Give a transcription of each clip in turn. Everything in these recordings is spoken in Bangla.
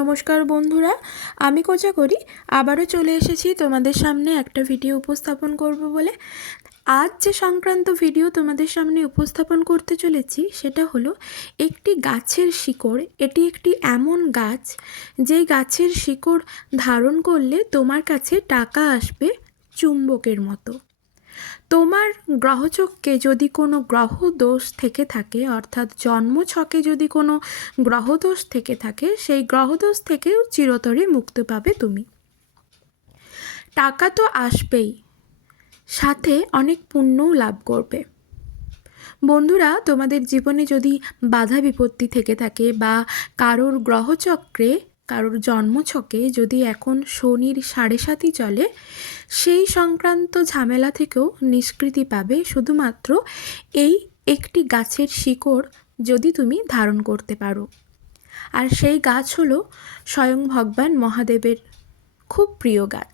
নমস্কার বন্ধুরা, আমি কোচা করি আবারও চলে এসেছি তোমাদের সামনে একটা ভিডিও উপস্থাপন করব বলে। আজ যে সংক্রান্ত ভিডিও তোমাদের সামনে উপস্থাপন করতে চলেছি সেটা হলো একটি গাছের শিকড়। এটি একটি এমন গাছ যেই গাছের শিকড় ধারণ করলে তোমার কাছে টাকা আসবে চুম্বকের মতো। তোমার গ্রহচক্রে যদি কোনো গ্রহ দোষ থেকে থাকে, অর্থাৎ জন্মছকে যদি কোনো গ্রহদোষ থেকে থাকে, সেই গ্রহদোষ থেকেও চিরতরে মুক্তি পাবে তুমি। টাকা তো আসবেই, সাথে অনেক পুণ্যও লাভ করবে। বন্ধুরা, তোমাদের জীবনে যদি বাধা বিপত্তি থেকে থাকে বা কারোর গ্রহচক্রে, কারোর জন্মছকে যদি এখন শনির 7.5 চলে, সেই সংক্রান্ত ঝামেলা থেকেও নিষ্কৃতি পাবে শুধুমাত্র এই একটি গাছের শিকড় যদি তুমি ধারণ করতে পারো। আর সেই গাছ হলো স্বয়ং ভগবান মহাদেবের খুব প্রিয় গাছ।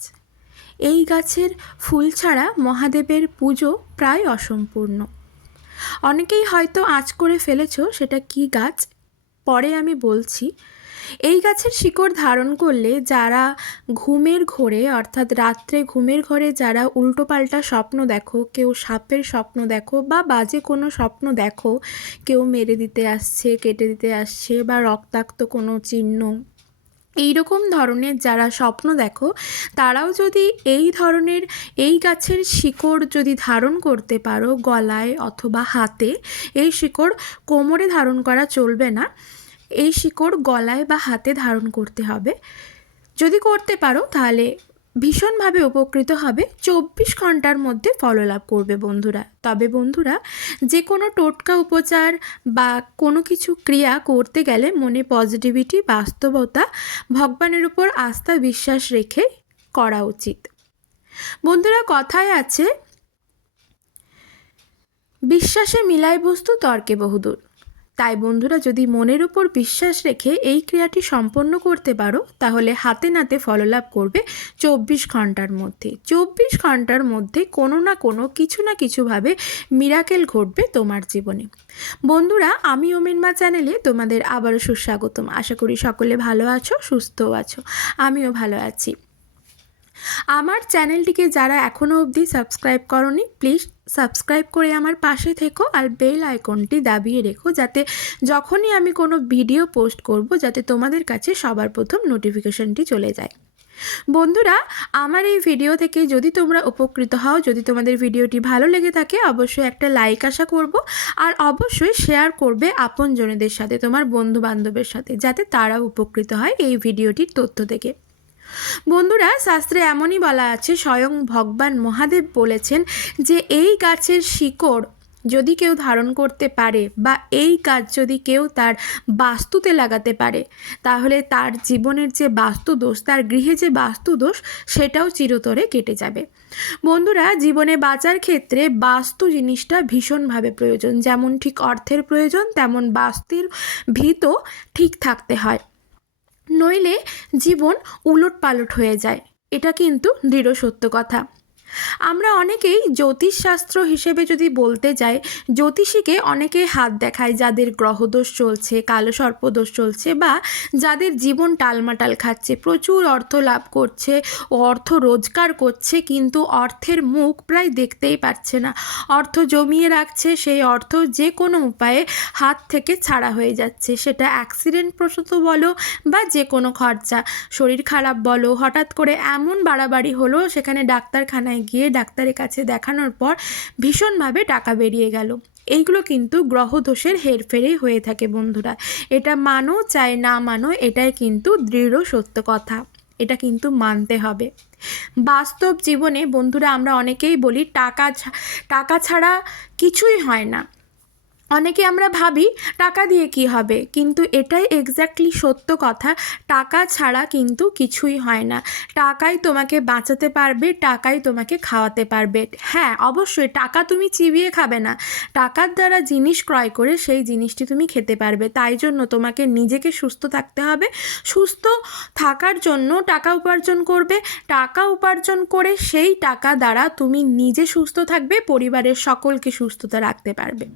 এই গাছের ফুল ছাড়া মহাদেবের পুজো প্রায় অসম্পূর্ণ। অনেকেই হয়তো আঁচ করে ফেলেছো সেটা কি গাছ, পরে আমি বলছি। এই গাছের শিকড় ধারণ করলে যারা ঘুমের ঘোরে, অর্থাৎ রাত্রে ঘুমের ঘরে যারা উল্টোপাল্টা স্বপ্ন দেখো, কেউ সাপের স্বপ্ন দেখো বা বাজে কোনো স্বপ্ন দেখো, কেউ মেরে দিতে আসছে, কেটে দিতে আসছে বা রক্তাক্ত কোনো চিহ্ন, এই রকম ধরনের যারা স্বপ্ন দেখো, তারাও যদি এই ধরনের এই গাছের শিকড় যদি ধারণ করতে পারো গলায় অথবা হাতে, এই শিকড় কোমরে ধারণ করা চলবে না, এই শিকড় গলায় বা হাতে ধারণ করতে হবে। যদি করতে পারো তাহলে ভীষণভাবে উপকৃত হবে, 24 ঘন্টার মধ্যে ফললাভ করবে বন্ধুরা। তবে বন্ধুরা, যে কোনো টোটকা উপচার বা কোনো কিছু ক্রিয়া করতে গেলে মনে পজিটিভিটি, বাস্তবতা, ভগবানের উপর আস্থা বিশ্বাস রেখে করা উচিত। বন্ধুরা, কথায় আছে, বিশ্বাসে মিলাই বস্তু তর্কে বহুদূর। তাই বন্ধুরা, যদি মনের উপর বিশ্বাস রেখে এই ক্রিয়াটি সম্পন্ন করতে পারো তাহলে হাতে নাতে ফললাভ করবে 24 ঘন্টার মধ্যে। 24 ঘন্টার মধ্যে কোনো না কোনো কিছু না কিছুভাবে মিরাকেল ঘটবে তোমার জীবনে। বন্ধুরা, আমি ওমেন মা চ্যানেলে তোমাদের আবারও সুস্বাগতম। আশা করি সকলে ভালো আছো, সুস্থও আছো। আমিও ভালো আছি। আমার চ্যানেলটিকে যারা এখনও অবধি সাবস্ক্রাইব করনি, প্লিজ সাবস্ক্রাইব করে আমার পাশে থেকো আর বেল আইকনটি দাবিয়ে রেখো, যাতে যখনই আমি কোনো ভিডিও পোস্ট করব যাতে তোমাদের কাছে সবার প্রথম নোটিফিকেশনটি চলে যায়। বন্ধুরা, আমার এই ভিডিও থেকে যদি তোমরা উপকৃত হও, যদি তোমাদের ভিডিওটি ভালো লেগে থাকে, অবশ্যই একটা লাইক আশা করব আর অবশ্যই শেয়ার করবে আপনজনেদের সাথে, তোমার বন্ধু বান্ধবের সাথে, যাতে তারা উপকৃত হয় এই ভিডিওটির তথ্য থেকে। বন্ধুরা, শাস্ত্রে এমনই বলা আছে, স্বয়ং ভগবান মহাদেব বলেছেন যে এই গাছের শিকড় যদি কেউ ধারণ করতে পারে বা এই গাছ যদি কেউ তার বাস্তুতে লাগাতে পারে, তাহলে তার জীবনের যে বাস্তু দোষ, তার গৃহে যে বাস্তু দোষ, সেটাও চিরতরে কেটে যাবে। বন্ধুরা, জীবনে বাঁচার ক্ষেত্রে বাস্তু জিনিসটা ভীষণভাবে প্রয়োজন। যেমন ঠিক অর্থের প্রয়োজন, তেমন বাস্তুর ভিতও ঠিক থাকতে হয়, নইলে জীবন উলটপালট হয়ে যায়। এটা কিন্তু দৃঢ় সত্য কথা। আমরা অনেকেই জ্যোতিষশাস্ত্র হিসেবে যদি বলতে যাই, জ্যোতিষীকে অনেকেই হাত দেখায় যাদের গ্রহদোষ চলছে, কালো সর্পদোষ চলছে, বা যাদের জীবন টালমাটাল খাচ্ছে, প্রচুর অর্থ লাভ করছে, অর্থ রোজগার করছে, কিন্তু অর্থের মুখ প্রায় দেখতেই পাচ্ছে না। অর্থ জমিয়ে রাখছে, সেই অর্থ যে কোনো উপায়ে হাত থেকে ছাড়া হয়ে যাচ্ছে। সেটা অ্যাক্সিডেন্ট প্রসূত বলো বা যে কোনো খরচা, শরীর খারাপ বলো, হঠাৎ করে এমন বাড়াবাড়ি হলো, সেখানে ডাক্তারখানায় গিয়ে ডাক্তারের কাছে দেখানোর পর ভীষণভাবে টাকা বেরিয়ে গেল। এইগুলো কিন্তু গ্রহদোষের হেরফেরেই হয়ে থাকে বন্ধুরা। এটা মানো চাই না মানো, এটাই কিন্তু দৃঢ় সত্য কথা, এটা কিন্তু মানতে হবে। বাস্তব জীবনে বন্ধুরা, আমরা অনেকেই বলি টাকা ছাড়া কিছুই হয় না। অনেকে আমরা ভাবি টাকা দিয়ে কি হবে, কিন্তু এটাই এক্স্যাক্টলি সত্য কথা। টাকা ছাড়া কিন্তু কিছুই হয় না। টাকাই তোমাকে বাঁচাতে পারবে, টাকাই তোমাকে খাওয়াতে পারবে। হ্যাঁ, অবশ্যই টাকা তুমি চিবিয়ে খাবে না, টাকার দ্বারা জিনিস ক্রয় করে সেই জিনিসটি তুমি খেতে পারবে। তাই জন্য তোমাকে নিজেকে সুস্থ থাকতে হবে। সুস্থ থাকার জন্য টাকা উপার্জন করবে, টাকা উপার্জন করে সেই টাকা দ্বারা তুমি নিজে সুস্থ থাকবে, পরিবারের সকলকে সুস্থতা রাখতে পারবে।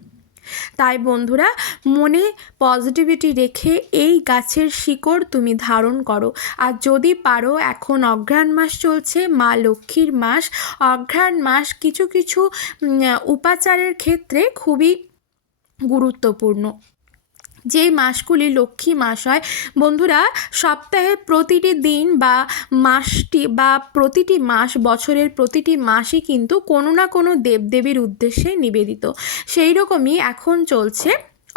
তাই বন্ধুরা, মনে পজিটিভিটি রেখে এই গাছের শিকড় তুমি ধারণ করো। আর যদি পারো, এখন অঘ্রাণ মাস চলছে, মা লক্ষ্মীর মাস। অঘ্রাণ মাস কিছু কিছু উপাচারের ক্ষেত্রে খুবই গুরুত্বপূর্ণ। যে মাসগুলি লক্ষ্মী মাস হয় বন্ধুরা, সপ্তাহে প্রতিটি দিন বা মাসটি বা প্রতিটি মাস, বছরের প্রতিটি মাসই কিন্তু কোনো না কোনো দেবদেবীর উদ্দেশ্যে নিবেদিত। সেই রকমই এখন চলছে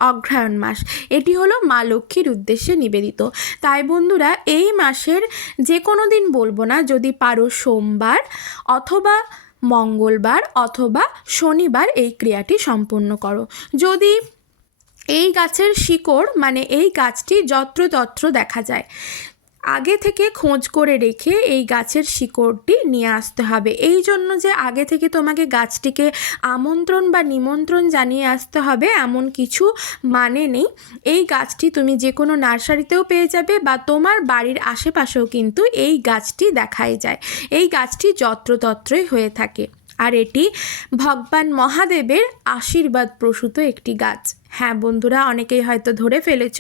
অগ্রহায়ণ মাস, এটি হলো মা লক্ষ্মীর উদ্দেশ্যে নিবেদিত। তাই বন্ধুরা, এই মাসের যে কোনো দিন বলবো না, যদি পারো সোমবার অথবা মঙ্গলবার অথবা শনিবার এই ক্রিয়াটি সম্পন্ন করো। যদি এই গাছের শিকড় মানে এই গাছটি যত্রতত্র দেখা যায়, আগে থেকে খোঁজ করে রেখে এই গাছের শিকড়টি নিয়ে আসতে হবে। এই জন্য যে আগে থেকে তোমাকে গাছটিকে আমন্ত্রণ বা নিমন্ত্রণ জানিয়ে আসতে হবে এমন কিছু মানে নেই। এই গাছটি তুমি যে কোনো নার্সারিতেও পেয়ে যাবে বা তোমার বাড়ির আশেপাশেও কিন্তু এই গাছটি দেখাই যায়। এই গাছটি যত্রতত্রই হয়ে থাকে, আর এটি ভগবান মহাদেবের আশীর্বাদ প্রসূত একটি গাছ। হ্যাঁ বন্ধুরা, অনেকেই হয়তো ধরে ফেলেছ,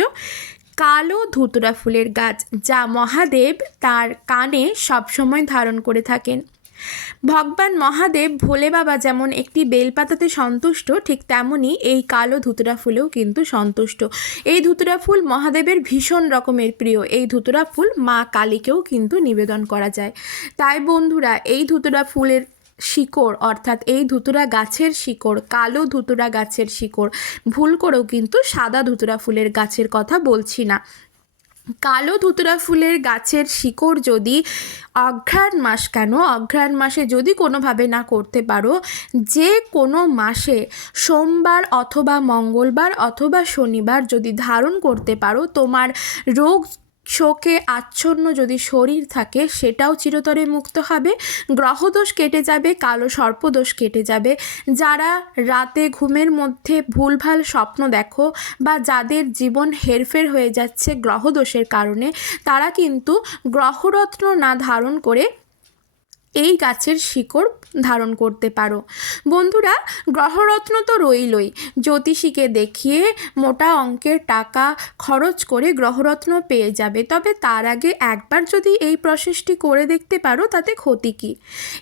কালো ধুতুরা ফুলের গাছ, যা মহাদেব তার কানে সবসময় ধারণ করে থাকেন। ভগবান মহাদেব ভোলে বাবা যেমন একটি বেলপাতাতে সন্তুষ্ট, ঠিক তেমনই এই কালো ধুতুরা ফুলেও কিন্তু সন্তুষ্ট। এই ধুতুরা ফুল মহাদেবের ভীষণ রকমের প্রিয়। এই ধুতুরা ফুল মা কালীকেও কিন্তু নিবেদন করা যায়। তাই বন্ধুরা, এই ধুতুরা ফুলের শিকড় অর্থাৎ এই ধুতুরা গাছের শিকড়, কালো ধুতুরা গাছের শিকড়, ভুল করেও কিন্তু সাদা ধুতুরা ফুলের গাছের কথা বলছি না। কালো ধুতুরা ফুলের গাছের শিকড় যদি অঘ্রাণ মাস কেন, অঘ্রাণ মাসে যদি কোনোভাবে না করতে পারো, যে কোনো মাসে সোমবার অথবা মঙ্গলবার অথবা শনিবার যদি ধারণ করতে পারো, তোমার রোগ শোকে আচ্ছন্ন যদি শরীর থাকে সেটাও চিরতরে মুক্ত হবে, গ্রহদোষ কেটে যাবে, কালো সর্পদোষ কেটে যাবে। যারা রাতে ঘুমের মধ্যে ভুলভাল স্বপ্ন দেখো বা যাদের জীবন হেরফের হয়ে যাচ্ছে গ্রহদোষের কারণে, তারা কিন্তু গ্রহরত্ন না ধারণ করে এই গাছের শিকড় ধারণ করতে পারো। বন্ধুরা, গ্রহরত্ন তো রইলই, জ্যোতিষীকে দেখিয়ে মোটা অঙ্কের টাকা খরচ করে গ্রহরত্ন পেয়ে যাবে, তবে তার আগে একবার যদি এই প্রসেসটি করে দেখতে পারো তাতে ক্ষতি কী?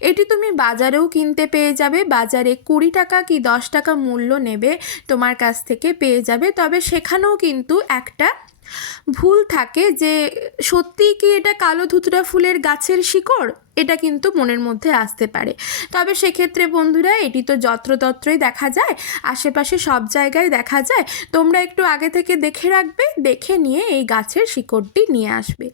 এটি তুমি বাজারেও কিনতে পেয়ে যাবে, বাজারে 20 টাকা কি 10 টাকা মূল্য নেবে তোমার কাছ থেকে পেয়ে যাবে। তবে সেখানেও কিন্তু একটা ভুল থাকে যে সত্যিই কি এটা কালো ধুতুরা ফুলের গাছের শিকড়, এটা কিন্তু মনের মধ্যে আসতে পারে। তবে সেক্ষেত্রে বন্ধুরা, এটি তো যত্রতত্রই দেখা যায়, আশেপাশে সব জায়গায় দেখা যায়। তোমরা একটু আগে থেকে দেখে রাখবে, দেখে নিয়ে এই গাছের শিকড়টি নিয়ে আসবে।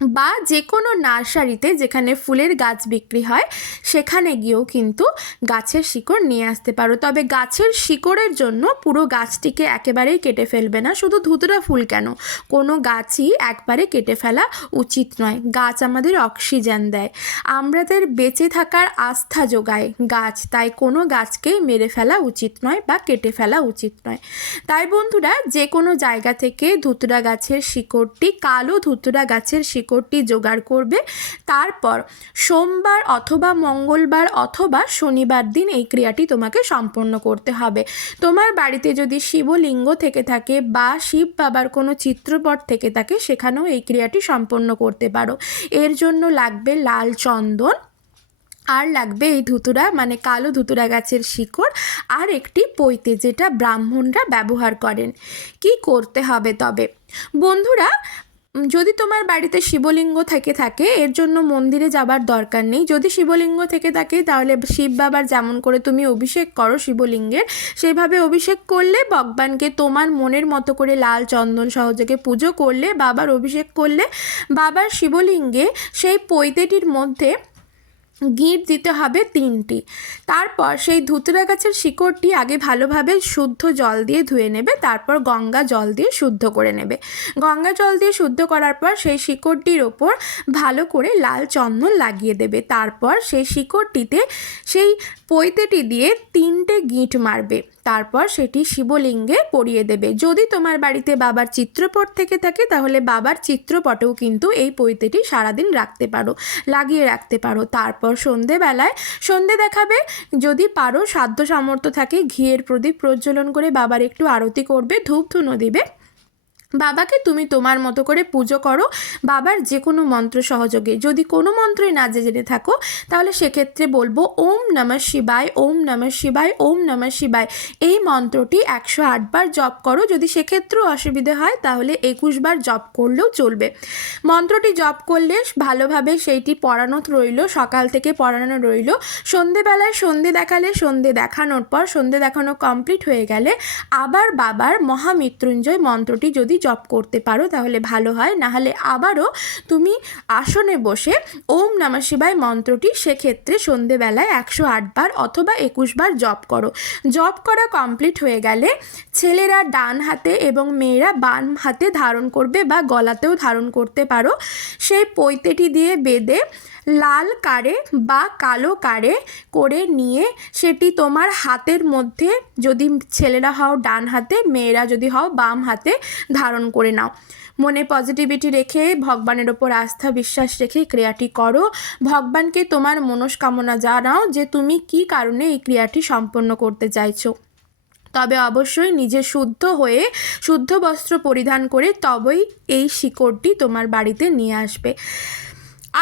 বা যে কোনো নার্সারিতে যেখানে ফুলের গাছ বিক্রি হয় সেখানে গিয়েও কিন্তু গাছের শিকড় নিয়ে আসতে পারো। তবে গাছের শিকড়ের জন্য পুরো গাছটিকে একেবারেই কেটে ফেলবে না। শুধু ধুতুরা ফুল কেন, কোনো গাছই একবারে কেটে ফেলা উচিত নয়। গাছ আমাদের অক্সিজেন দেয়, আমাদের বেঁচে থাকার আস্থা যোগায় গাছ, তাই কোনো গাছকেই মেরে ফেলা উচিত নয় বা কেটে ফেলা উচিত নয়। তাই বন্ধুরা, যে কোনো জায়গা থেকে ধুতুরা গাছের শিকড়টি, কালো ধুতুরা গাছের শিকড়টি জোগাড় করবে। তারপর সোমবার অথবা মঙ্গলবার অথবা শনিবার দিন এই ক্রিয়াটি তোমাকে সম্পন্ন করতে হবে। তোমার বাড়িতে যদি শিবলিঙ্গ থেকে থাকে বা শিব বাবার কোনো চিত্রপট থেকে থাকে, সেখানেও এই ক্রিয়াটি সম্পন্ন করতে পারো। এর জন্য লাগবে লাল চন্দন, আর লাগবে এই ধুতুরা মানে কালো ধুতুরা গাছের শিকড়, আর একটি পৈতে যেটা ব্রাহ্মণরা ব্যবহার করেন। কি করতে হবে তবে বন্ধুরা, যদি তোমার বাড়িতে শিবলিঙ্গ থেকে থাকে এর জন্য মন্দিরে যাবার দরকার নেই। যদি শিবলিঙ্গ থেকে থাকে তাহলে শিব বাবার যেমন করে তুমি অভিষেক করো শিবলিঙ্গের, সেইভাবে অভিষেক করলে, ভগবানকে তোমার মনের মতো করে লাল চন্দন সহযোগে পুজো করলে, বাবার অভিষেক করলে, বাবার শিবলিঙ্গে সেই পৈতেটির মধ্যে গিঁট দিতে হবে 3টি। তারপর সেই ধুতুরা গাছের শিকড়টি আগে ভালোভাবে শুদ্ধ জল দিয়ে ধুয়ে নেবে, তারপর গঙ্গা জল দিয়ে শুদ্ধ করে নেবে। গঙ্গা জল দিয়ে শুদ্ধ করার পর সেই শিকড়টির ওপর ভালো করে লাল চন্দন লাগিয়ে দেবে। তারপর সেই শিকড়টিতে সেই পৈতেটি দিয়ে 3টে গিঁট মারবে, তারপর সেটি শিবলিঙ্গে পরিয়ে দেবে। যদি তোমার বাড়িতে বাবার চিত্রপট থেকে থাকে তাহলে বাবার চিত্রপটেও কিন্তু এই পৈতেটি সারাদিন রাখতে পারো, লাগিয়ে রাখতে পারো। তারপর তারপর সন্ধেবেলায় সন্ধে দেখাবে, যদি পারো সাধ্য সামর্থ্য থাকে ঘিয়ের প্রদীপ প্রজ্বলন করে বাবার একটু আরতি করবে, ধূপ ধুনো দিবে। বাবাকে তুমি তোমার মতো করে পুজো করো বাবার যে কোনো মন্ত্র সহযোগে। যদি কোনো মন্ত্রই না জেনে থাকো তাহলে সেক্ষেত্রে বলবো ওম নমঃ শিবায়, ওম নমঃ শিবায়, ওম নমঃ শিবায়। এই মন্ত্রটি 108 বার জপ করো। যদি সেক্ষেত্রেও অসুবিধে হয় তাহলে 21 বার জপ করলেও চলবে। মন্ত্রটি জপ করলে ভালোভাবে সেইটি পড়ানো রইল, সকাল থেকে পড়ানো রইল। সন্ধেবেলায় সন্ধে দেখালে, সন্ধে দেখানোর পর সন্ধে দেখানো কমপ্লিট হয়ে গেলে আবার বাবার মহামৃত্যুঞ্জয় মন্ত্রটি যদি জপ করতে পারো তাহলে ভালো হয়। নাহলে আবারও তুমি আসনে বসে ওম নমঃ শিবায় মন্ত্রটি সেক্ষেত্রে সন্ধেবেলায় 108 বার অথবা 21 বার জপ করো। জপ করা কমপ্লিট হয়ে গেলে ছেলেরা ডান হাতে এবং মেয়েরা বাম হাতে ধারণ করবে বা গলাতেও ধারণ করতে পারো। সেই পৈতেটি দিয়ে বেঁধে লাল কারে বা কালো কারে করে নিয়ে সেটি তোমার হাতের মধ্যে, যদি ছেলেরা হও ডান হাতে, মেয়েরা যদি হও বাম হাতে ধারণ করে নাও। মনে পজিটিভিটি রেখে ভগবানের ওপর আস্থা বিশ্বাস রেখে ক্রিয়াটি করো। ভগবানকে তোমার মনস্কামনা জানাও যে তুমি কী কারণে এই ক্রিয়াটি সম্পন্ন করতে চাইছো। তবে অবশ্যই নিজে শুদ্ধ হয়ে শুদ্ধ বস্ত্র পরিধান করে তবেই এই শিকড়টি তোমার বাড়িতে নিয়ে আসবে।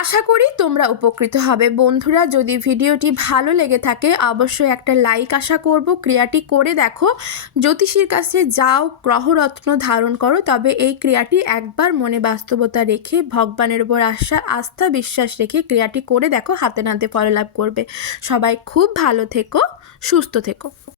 আশা করি তোমরা উপকৃত হবে। বন্ধুরা, যদি ভিডিওটি ভালো লেগে থাকে অবশ্যই একটা লাইক আশা করব। ক্রিয়াটি করে দেখো, জ্যোতিষীর কাছে যাও, গ্রহরত্ন ধারণ করো, তবে এই ক্রিয়াটি একবার মনে বাস্তবতা রেখে ভগবানের উপর আস্থা বিশ্বাস রেখে ক্রিয়াটি করে দেখো, হাতে নাতে ফল লাভ করবে। সবাই খুব ভালো থেকো, সুস্থ থেকো।